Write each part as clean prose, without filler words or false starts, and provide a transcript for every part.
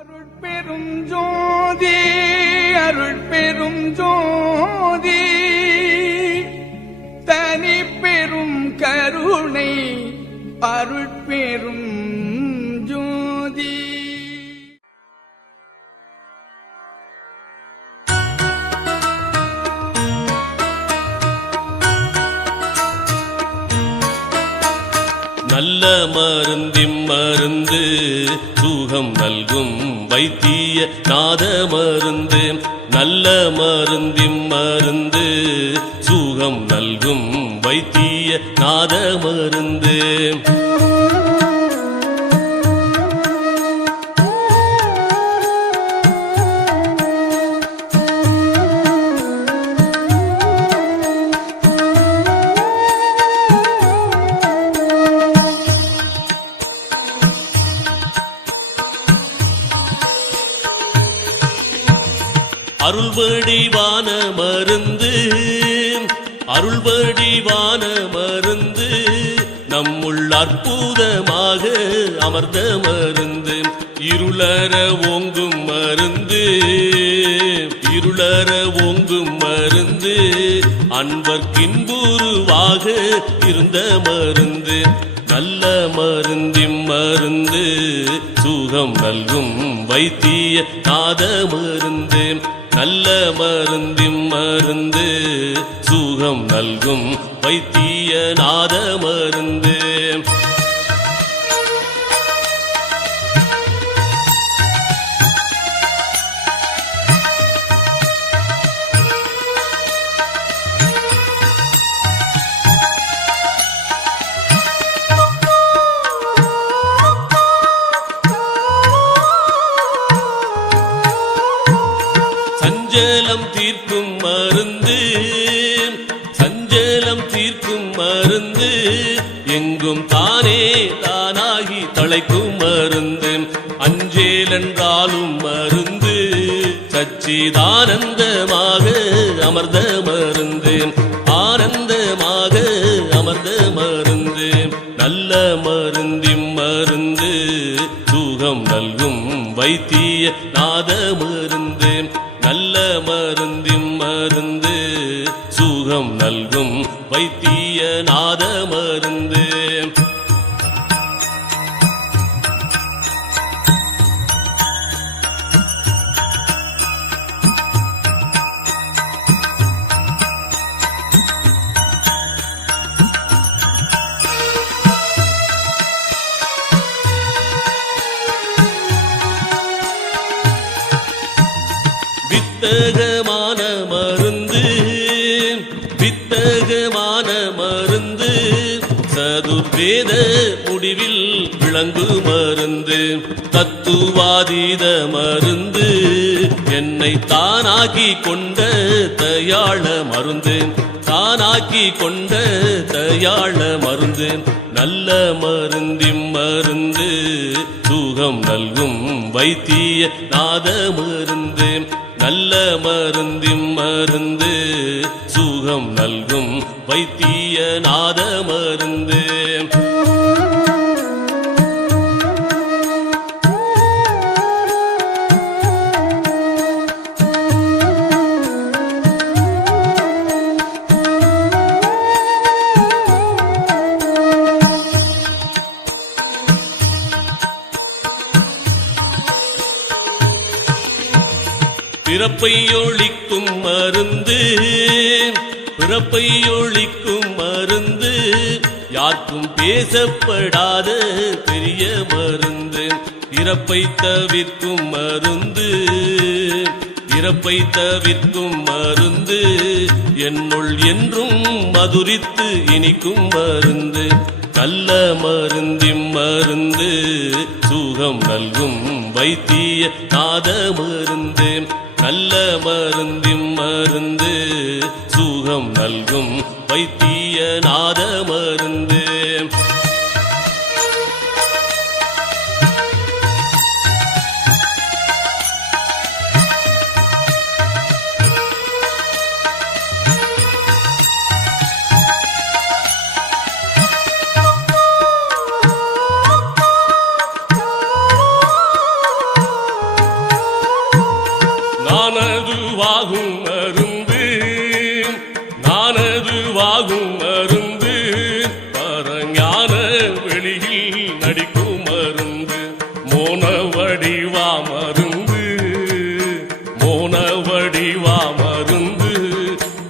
அருட்பெரும் ஜோதி அருட்பெரும் ஜோதி தனி பெரும் கருணை அருட்பெரும் ஜோதி. நல்ல மருந்திம் மருந்து சுகம் நல்கும் வைத்திய நாத மருந்து. நல்ல மருந்திம் மருந்து சுகம் நல்கும் வைத்திய நாத மருந்து. அருள்வடிவான மருந்து அருள்வடிவான மருந்து நம்முள் அற்புதமாக அமர்ந்த மருந்து. இருளற ஓங்கும் மருந்து இருளற ஓங்கும் மருந்து அன்பர்க்கின்புருவாக இருந்த மருந்து. நல்ல மருந்திம் மருந்து சுகம் நல்கும் வைத்திய நாத மருந்து. நல்ல மருந்திம் மருந்து சுகம் நல்கும் வைத்திய நாத மருந்து. சஞ்சலம் தீர்க்கும் மருந்து சஞ்சலம் தீர்க்கும் மருந்து எங்கும் தானே தானாகி தழைக்கும் மருந்து. அஞ்சேல் என்றாலும் மருந்து சச்சிதானந்தமாக அமர்ந்த மருந்து. ஆனந்தமாக அமர்ந்த மருந்து. நல்ல மருந்திம் மருந்து சுகம் நல்கும் வைத்திய நாத மருந்து. நல்ல மருந்திம் மருந்து சுகம் நல்கும் வைத்திய நாத மருந்து. வித்தகமான மருந்து வித்தகமான மருந்து சதுர்வேத முடிவில் விளங்கு மருந்து. தத்துவாதீத மருந்து என்னை தானாக்கி கொண்ட தயாள மருந்து. தானாக்கி கொண்ட தயாள மருந்து. நல்ல மருந்திம் மருந்து சுகம் நல்கும் வைத்திய நாத மருந்து. நல்ல மருந்திம் மருந்து சுகம் நல்கும் வைத்திய நாத மருந்து. பிறப்பை ஒழிக்கும் மருந்து பிறப்பை ஒழிக்கும் மருந்து யாருக்கும் பேசப்படாத பெரிய மருந்து. இறப்பை தவிர்க்கும் மருந்து இறப்பை தவிர்க்கும் மருந்து என்னுள் என்றும் மதுரித்து இனிக்கும் மருந்து. நல்ல மருந்திம் மருந்து சுகம் நல்கும் வைத்திய நாத மருந்து. நல்ல மருந்திம் மருந்து சுகம் நல்கும் வைத்திய நாத மருந்து. வாகும் மருந்து நானது வாகும் மருந்து பரஞான வெளியில் நடிக்கும் மருந்து மோன வடிவா மருந்து மோன வடிவா மருந்து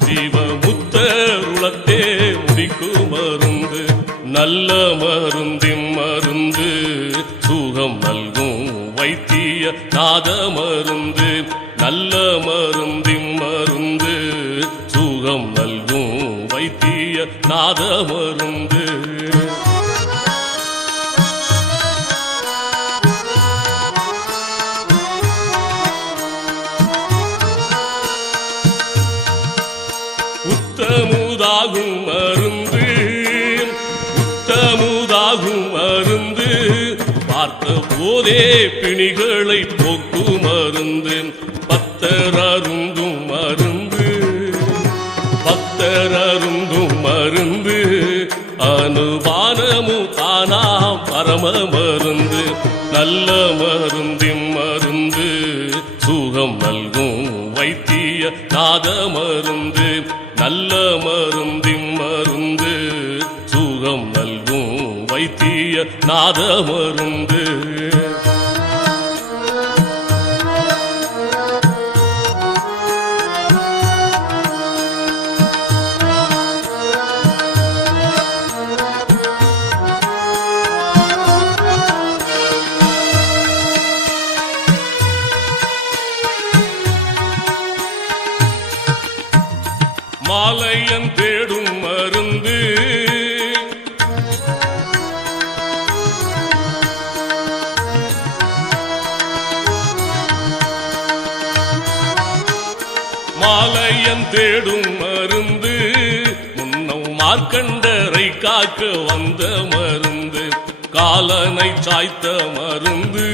ஜீவமுத்தருளத்தே முடிக்கும் மருந்து நல்ல மருந்தின் மருந்து சுகம் நல்கும் வைத்திய நாத மருந்து நல்ல மருந்தின் மருந்து சுகம் நல்கும் வைத்திய நாத மருந்து உத்தமுதாகும் மருந்து உத்தமுதாகும் மருந்து பார்த்த போதே பிணிகளை போக்கும் மருந்து பத்தர் அருந்தும் மருந்து பத்தர் அருந்தும் மருந்து அனுபானமு தானாம் பரம மருந்து நல்ல மருந்தின் மருந்து சுகம் நல்கும் வைத்திய நாத மருந்து நல்ல மருந்தின் மருந்து சுகம் நல்கும் வைத்திய நாத மருந்து மாலையன் தேடும் மருந்து மாலையன் தேடும் மருந்து முன்னம் மார்க்கண்டரை காக்க வந்த மருந்து காலனை சாய்த்த மருந்து